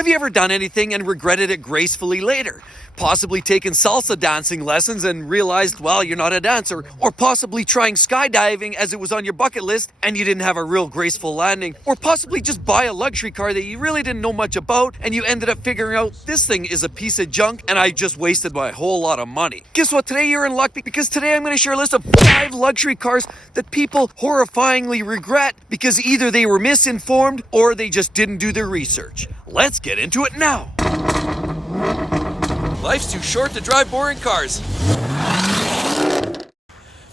Have you ever done anything and regretted it gracefully later? Possibly taken salsa dancing lessons and realized, well, you're not a dancer. Or possibly trying skydiving as it was on your bucket list and you didn't have a real graceful landing. Or possibly just buy a luxury car that you really didn't know much about and you ended up figuring out this thing is a piece of junk and I just wasted my whole lot of money. Guess what? Today you're in luck because today I'm going to share a list of 5 luxury cars that people horrifyingly regret because either they were misinformed or they just didn't do their research. Let's get into it now. Life's too short to drive boring cars.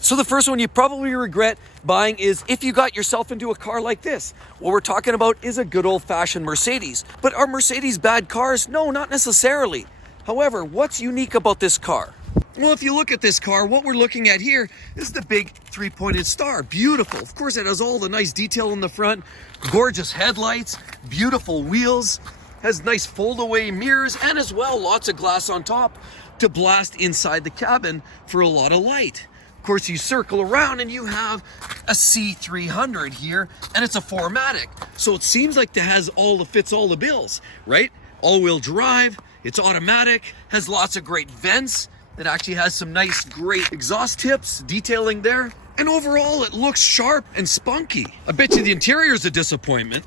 So the first one you probably regret buying is if you got yourself into a car like this. What we're talking about is a good old-fashioned Mercedes. But are Mercedes bad cars? No, not necessarily. However, what's unique about this car? Well, if you look at this car, what we're looking at here is the big 3-pointed star. Beautiful. Of course, it has all the nice detail in the front, gorgeous headlights, beautiful wheels, has nice fold-away mirrors, and as well, lots of glass on top to blast inside the cabin for a lot of light. Of course, you circle around and you have a C300 here, and it's a 4MATIC. So it seems like it has fits all the bills, right? All-wheel drive, it's automatic, has lots of great vents. It actually has some nice, great exhaust tips, detailing there. And overall, it looks sharp and spunky. I bet you the interior is a disappointment.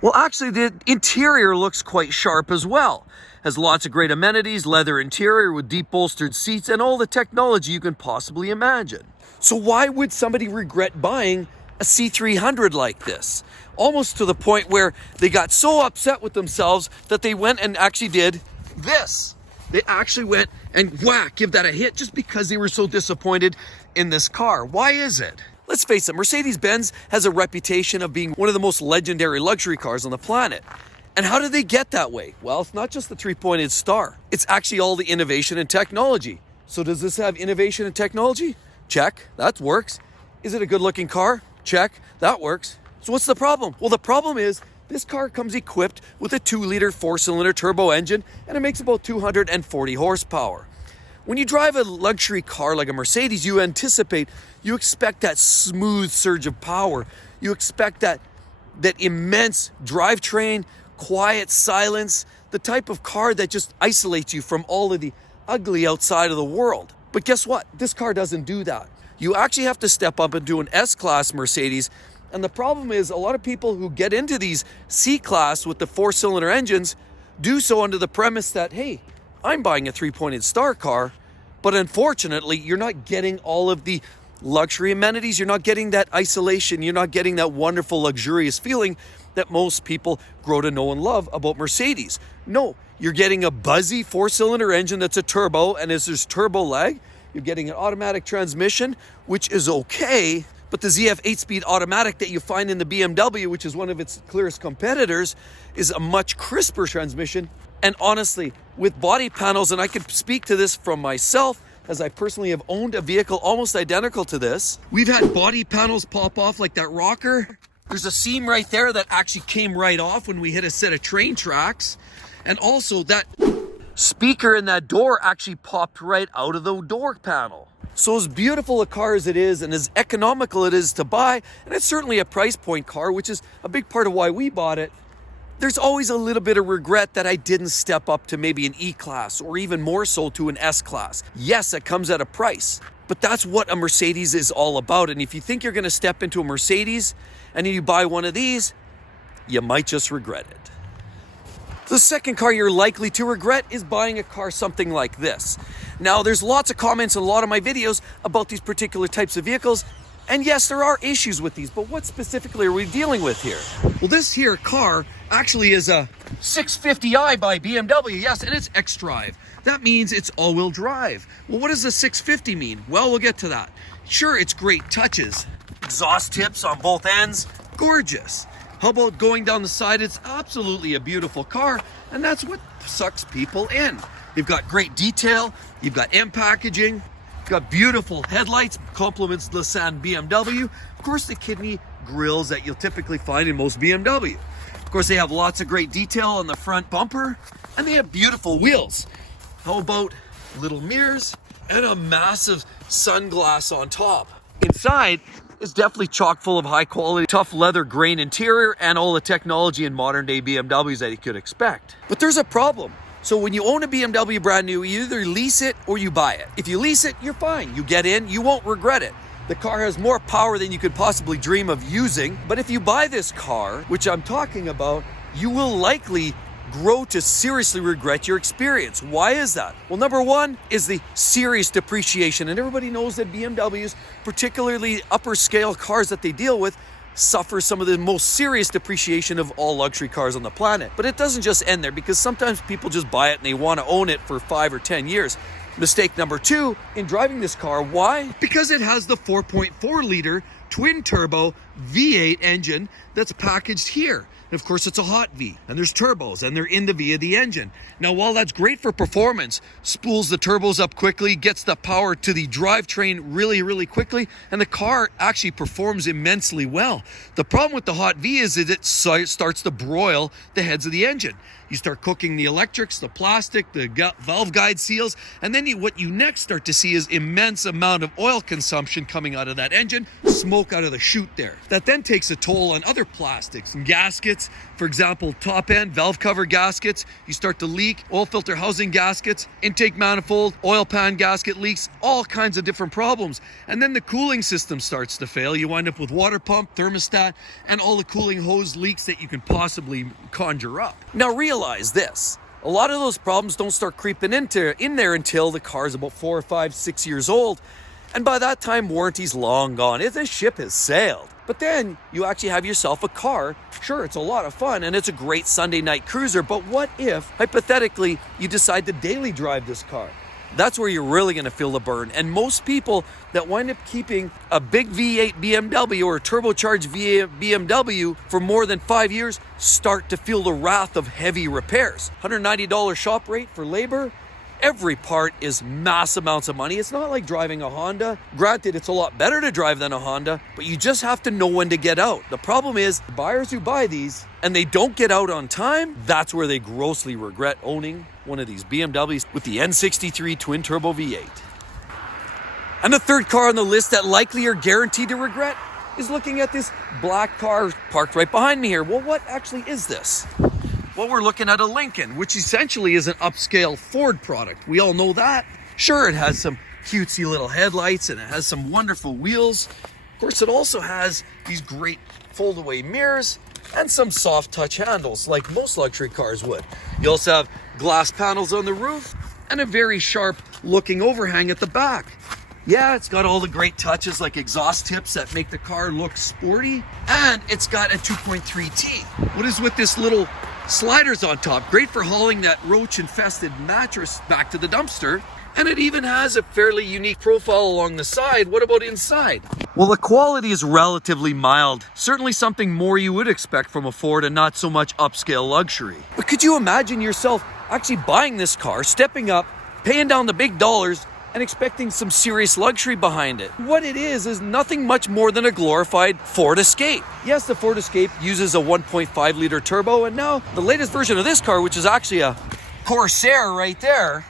Well, actually, the interior looks quite sharp as well. Has lots of great amenities, leather interior with deep bolstered seats, and all the technology you can possibly imagine. So why would somebody regret buying a C300 like this? Almost to the point where they got so upset with themselves that they went and actually did this. They actually went and give that a hit just because they were so disappointed in this car. Why is it? Let's face it, Mercedes-Benz has a reputation of being one of the most legendary luxury cars on the planet. And how did they get that way? Well, it's not just the 3-pointed star. It's actually all the innovation and technology. So does this have innovation and technology? Check, that works. Is it a good-looking car? Check, that works. So what's the problem? Well, the problem is this car comes equipped with a 2-liter 4-cylinder turbo engine, and it makes about 240 horsepower. When you drive a luxury car like a Mercedes, you expect that smooth surge of power. You expect that immense drivetrain, quiet silence, the type of car that just isolates you from all of the ugly outside of the world. But guess what? This car doesn't do that. You actually have to step up into an S-Class Mercedes. And the problem is a lot of people who get into these C-Class with the 4-cylinder engines do so under the premise that, hey, I'm buying a 3-pointed star car, but unfortunately, you're not getting all of the luxury amenities. You're not getting that isolation. You're not getting that wonderful, luxurious feeling that most people grow to know and love about Mercedes. No, you're getting a buzzy 4-cylinder engine that's a turbo, and as there's turbo lag, you're getting an automatic transmission, which is okay, but the ZF 8-speed automatic that you find in the BMW, which is one of its clearest competitors, is a much crisper transmission. And honestly, with body panels, and I can speak to this from myself, as I personally have owned a vehicle almost identical to this. We've had body panels pop off like that rocker. There's a seam right there that actually came right off when we hit a set of train tracks. And also that speaker in that door actually popped right out of the door panel. So as beautiful a car as it is and as economical it is to buy, and it's certainly a price point car, which is a big part of why we bought it, there's always a little bit of regret that I didn't step up to maybe an E-Class or even more so to an S-Class. Yes, it comes at a price, but that's what a Mercedes is all about. And if you think you're going to step into a Mercedes and you buy one of these, you might just regret it. The second car you're likely to regret is buying a car something like this. Now, there's lots of comments in a lot of my videos about these particular types of vehicles. And yes, there are issues with these, but what specifically are we dealing with here? Well, this here car actually is a 650i by BMW, yes, and it's XDrive. That means it's all-wheel drive. Well, what does the 650 mean? Well, we'll get to that. Sure, it's great touches. Exhaust tips on both ends, gorgeous. How about going down the side? It's absolutely a beautiful car, and that's what sucks people in. You've got great detail, you've got M packaging, got beautiful headlights, complements the Nissan BMW. Of course, the kidney grills that you'll typically find in most BMW. Of course, they have lots of great detail on the front bumper, and they have beautiful wheels. How about little mirrors and a massive sunglass on top? Inside, is definitely chock full of high quality, tough leather grain interior and all the technology in modern day BMWs that you could expect. But there's a problem. So when you own a BMW brand new, you either lease it or you buy it. If you lease it, you're fine. You get in, you won't regret it. The car has more power than you could possibly dream of using. But if you buy this car, which I'm talking about, you will likely grow to seriously regret your experience. Why is that? Well, number one is the serious depreciation. And everybody knows that BMWs, particularly upper scale cars that they deal with, suffer some of the most serious depreciation of all luxury cars on the planet. But it doesn't just end there, because sometimes people just buy it and they want to own it for 5 or 10 years. Mistake number two in driving this car. Why? Because it has the 4.4 liter twin turbo V8 engine that's packaged here. And of course, it's a hot V, and there's turbos, and they're in the V of the engine. Now, while that's great for performance, spools the turbos up quickly, gets the power to the drivetrain really, really quickly, and the car actually performs immensely well. The problem with the hot V is that it starts to broil the heads of the engine. You start cooking the electrics, the plastic, the valve guide seals, and then what you next start to see is immense amount of oil consumption coming out of that engine, smoke out of the chute there. That then takes a toll on other plastics and gaskets. For example, top end valve cover gaskets, you start to leak, oil filter housing gaskets, intake manifold, oil pan gasket leaks, all kinds of different problems. And then the cooling system starts to fail. You wind up with water pump, thermostat, and all the cooling hose leaks that you can possibly conjure up. Now realize this. A lot of those problems don't start creeping in there until the car's about 4 or 5, 6 years old. And by that time, warranty's long gone. The ship has sailed. But then you actually have yourself a car. Sure, it's a lot of fun and it's a great Sunday night cruiser, but what if, hypothetically, you decide to daily drive this car? That's where you're really going to feel the burn. And most people that wind up keeping a big V8 BMW or a turbocharged BMW for more than 5 years start to feel the wrath of heavy repairs. $190 shop rate for labor. Every part is mass amounts of money. It's not like driving a Honda. Granted, it's a lot better to drive than a Honda, but you just have to know when to get out. The problem is, buyers who buy these and they don't get out on time, that's where they grossly regret owning one of these BMWs with the N63 twin turbo V8. And the third car on the list that likely are guaranteed to regret is looking at this black car parked right behind me here. Well, what actually is this? Well, we're looking at a Lincoln, which essentially is an upscale Ford product. We all know that. Sure, it has some cutesy little headlights and it has some wonderful wheels. Of course, it also has these great fold-away mirrors and some soft touch handles like most luxury cars would. You also have glass panels on the roof and a very sharp looking overhang at the back. Yeah, it's got all the great touches like exhaust tips that make the car look sporty, and it's got a 2.3T. What is with this little sliders on top? Great for hauling that roach-infested mattress back to the dumpster. And it even has a fairly unique profile along the side. What about inside? Well, the quality is relatively mild. Certainly something more you would expect from a Ford and not so much upscale luxury. But could you imagine yourself actually buying this car, stepping up, paying down the big dollars, and expecting some serious luxury behind it? What it is nothing much more than a glorified Ford Escape. Yes, the Ford Escape uses a 1.5 liter turbo, and now the latest version of this car, which is actually a Corsair right there,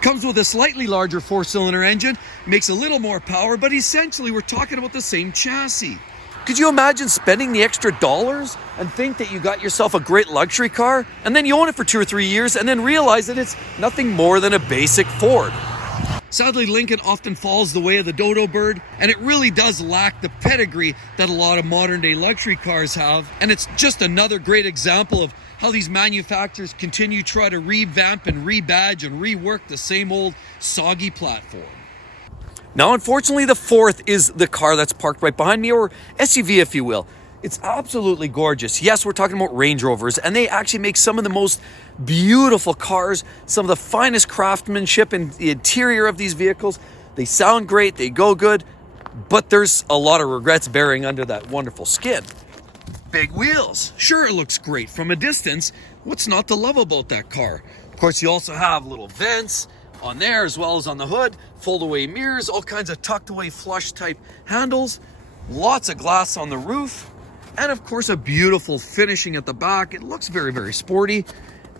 comes with a slightly larger 4-cylinder engine, makes a little more power, but essentially we're talking about the same chassis. Could you imagine spending the extra dollars and think that you got yourself a great luxury car, and then you own it for 2 or 3 years and then realize that it's nothing more than a basic Ford? Sadly, Lincoln often falls the way of the dodo bird, and it really does lack the pedigree that a lot of modern day luxury cars have. And it's just another great example of how these manufacturers continue to try to revamp and rebadge and rework the same old soggy platform. Now, unfortunately, the fourth is the car that's parked right behind me, or SUV if you will. It's absolutely gorgeous. Yes, we're talking about Range Rovers, and they actually make some of the most beautiful cars, some of the finest craftsmanship in the interior of these vehicles. They sound great, they go good, but there's a lot of regrets bearing under that wonderful skin. Big wheels. Sure, it looks great from a distance. What's not to love about that car? Of course, you also have little vents on there as well as on the hood, fold-away mirrors, all kinds of tucked-away flush-type handles, lots of glass on the roof, and of course a beautiful finishing at the back. It looks very, very sporty.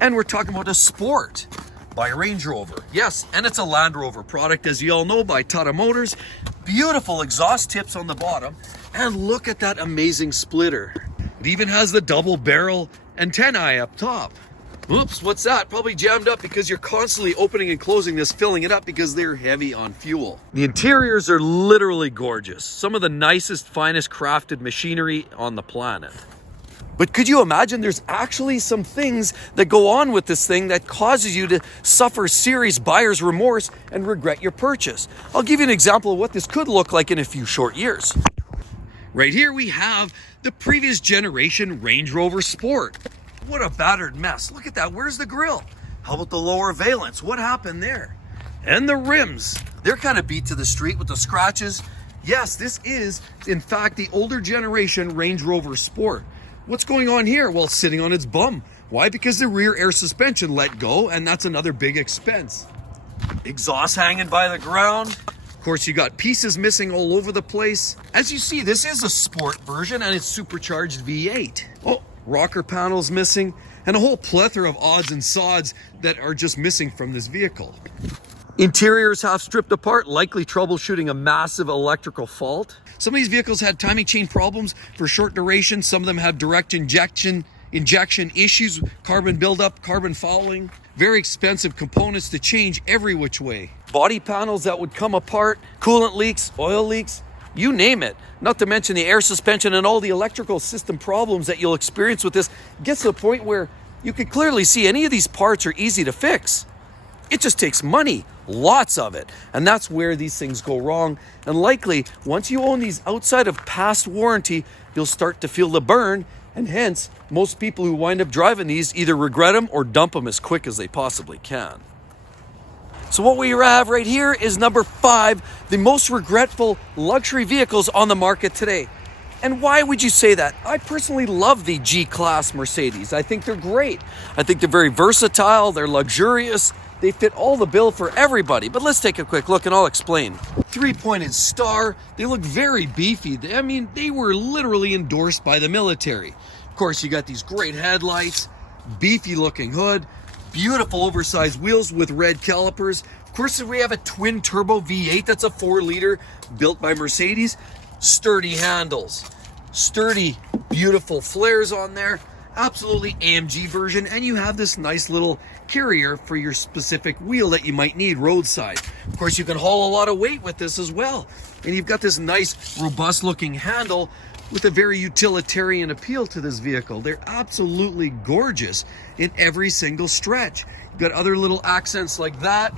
And we're talking about a Sport by Range Rover. Yes, and it's a Land Rover product, as you all know, by Tata Motors. Beautiful exhaust tips on the bottom. And look at that amazing splitter. It even has the double barrel antennae up top. Oops, what's that? Probably jammed up because you're constantly opening and closing this, filling it up because they're heavy on fuel. The interiors are literally gorgeous. Some of the nicest, finest crafted machinery on the planet. But could you imagine there's actually some things that go on with this thing that causes you to suffer serious buyer's remorse and regret your purchase? I'll give you an example of what this could look like in a few short years. Right here we have the previous generation Range Rover Sport. What a battered mess. Look at that. Where's the grille? How about the lower valence? What happened there? And the rims. They're kind of beat to the street with the scratches. Yes, this is, in fact, the older generation Range Rover Sport. What's going on here? Well, it's sitting on its bum. Why? Because the rear air suspension let go, and that's another big expense. Exhaust hanging by the ground. Of course, you got pieces missing all over the place. As you see, this is a sport version, and it's supercharged V8. Oh, rocker panels missing, and a whole plethora of odds and sods that are just missing from this vehicle. Interiors half stripped apart, likely troubleshooting a massive electrical fault. Some of these vehicles had timing chain problems for short duration. Some of them have direct injection issues, carbon buildup, carbon fouling. Very expensive components to change every which way. Body panels that would come apart, coolant leaks, oil leaks, you name it. Not to mention the air suspension and all the electrical system problems that you'll experience with this. Gets to the point where you can clearly see any of these parts are easy to fix. It just takes money, lots of it. And that's where these things go wrong. And likely, once you own these outside of past warranty, you'll start to feel the burn. And hence, most people who wind up driving these either regret them or dump them as quick as they possibly can. So what we have right here is number 5, the most regretful luxury vehicles on the market today. And why would you say that? I personally love the G-Class Mercedes. I think they're great. I think they're very versatile, they're luxurious, they fit all the bill for everybody. But let's take a quick look and I'll explain. 3-pointed star, they look very beefy. I mean, they were literally endorsed by the military. Of course, you got these great headlights, beefy looking hood, beautiful oversized wheels with red calipers. Of course, we have a twin turbo V8 that's a 4-liter built by Mercedes. Sturdy handles, sturdy, beautiful flares on there. Absolutely AMG version, and you have this nice little carrier for your specific wheel that you might need roadside. Of course, you can haul a lot of weight with this as well. And you've got this nice, robust looking handle with a very utilitarian appeal to this vehicle. They're absolutely gorgeous in every single stretch. You've got other little accents like that,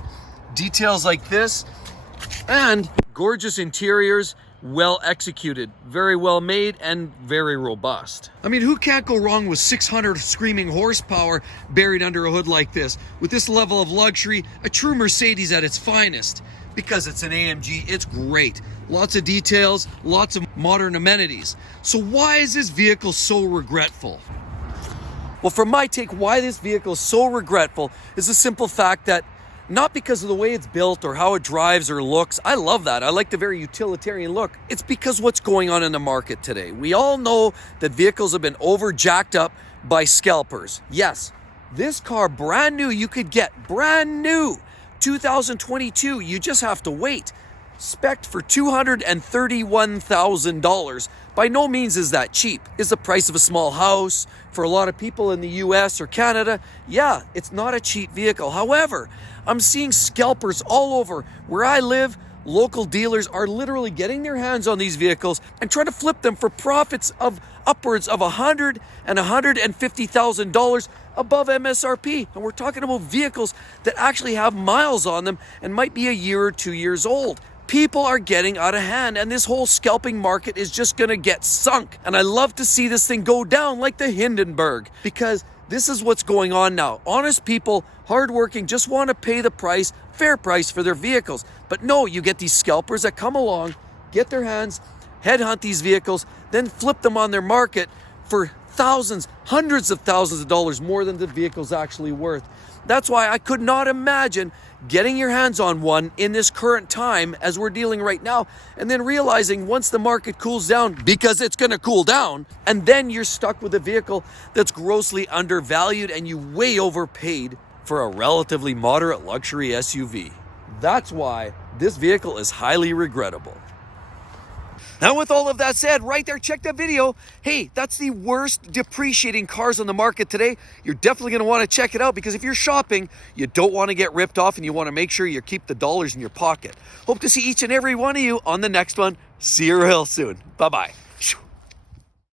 details like this, and gorgeous interiors. Well executed, very well made, and very robust. I mean, who can't go wrong with 600 screaming horsepower buried under a hood like this? With this level of luxury, a true Mercedes at its finest. Because it's an AMG, it's great. Lots of details, lots of modern amenities. So why is this vehicle so regretful? Well, from my take, why this vehicle is so regretful is the simple fact that not because of the way it's built or how it drives or looks. I love that. I like the very utilitarian look. It's because what's going on in the market today. We all know that vehicles have been over jacked up by scalpers. Yes, this car, brand new, you could get brand new. 2022, you just have to wait. Spec'd for $231,000. By no means is that cheap. Is the price of a small house for a lot of people in the US or Canada? Yeah, it's not a cheap vehicle. However, I'm seeing scalpers all over where I live. Local dealers are literally getting their hands on these vehicles and trying to flip them for profits of upwards of $100,000 and $150,000 above MSRP. And we're talking about vehicles that actually have miles on them and might be a year or 2 years old. People are getting out of hand, and this whole scalping market is just going to get sunk. And I love to see this thing go down like the Hindenburg, because this is what's going on now. Honest people, hardworking, just want to pay the price, fair price for their vehicles. But no, you get these scalpers that come along, get their hands, headhunt these vehicles, then flip them on their market for thousands, hundreds of thousands of dollars more than the vehicle's actually worth. That's why I could not imagine getting your hands on one in this current time as we're dealing right now, and then realizing once the market cools down, because it's going to cool down, and then you're stuck with a vehicle that's grossly undervalued and you way overpaid for a relatively moderate luxury SUV. That's why this vehicle is highly regrettable. Now, with all of that said, right there, check that video. Hey, that's the worst depreciating cars on the market today. You're definitely going to want to check it out, because if you're shopping, you don't want to get ripped off, and you want to make sure you keep the dollars in your pocket. Hope to see each and every one of you on the next one. See you real soon. Bye-bye.